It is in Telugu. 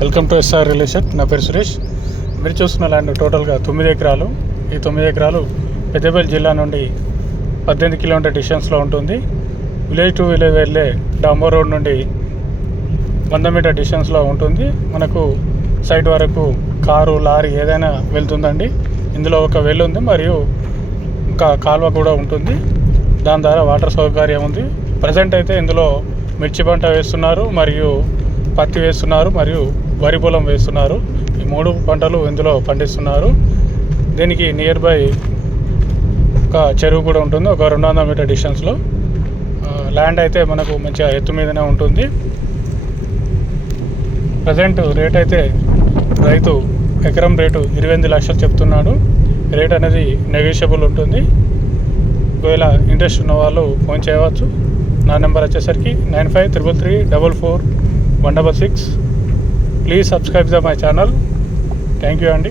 వెల్కమ్ టు ఎస్ఆర్ రిలేషన్ నా పేరు సురేష్. మీరు చూస్తున్న ల్యాండ్ టోటల్గా తొమ్మిది ఎకరాలు. ఈ తొమ్మిది ఎకరాలు పెద్దపల్లి జిల్లా నుండి పద్దెనిమిది కిలోమీటర్ డిస్టెన్స్లో ఉంటుంది. విలేజ్ టు విలేజ్ వెళ్ళే డాంబర్ రోడ్ నుండి వంద మీటర్ డిస్టెన్స్లో ఉంటుంది. మనకు సైట్ వరకు కారు లారీ ఏదైనా వెళ్తుందండి. ఇందులో ఒక వెల్ ఉంది మరియు ఇంకా కాలువ కూడా ఉంటుంది. దాని ద్వారా వాటర్ సౌకర్యం ఉంది. ప్రజెంట్ అయితే ఇందులో మిర్చి పంట వేస్తున్నారు మరియు పత్తి వేస్తున్నారు మరియు వరి పొలం వేస్తున్నారు. ఈ మూడు పంటలు ఇందులో పండిస్తున్నారు. దీనికి నియర్ బై ఒక చెరువు కూడా ఉంటుంది. ఒక రెండు వందల మీటర్ డిస్టెన్స్లో ల్యాండ్ అయితే మనకు మంచిగా ఎత్తు మీదనే ఉంటుంది. ప్రజెంట్ రేట్ అయితే రైతు ఎకరం రేటు ఇరవై ఎనిమిది లక్షలు చెప్తున్నాడు. రేట్ అనేది నెగోషియబుల్ ఉంటుంది. ఒకవేళ ఇంట్రెస్ట్ ఉన్న వాళ్ళు ఫోన్ చేయవచ్చు. నా నెంబర్ వచ్చేసరికి nine five triple three double four one double six please subscribe the my channel thank you అండి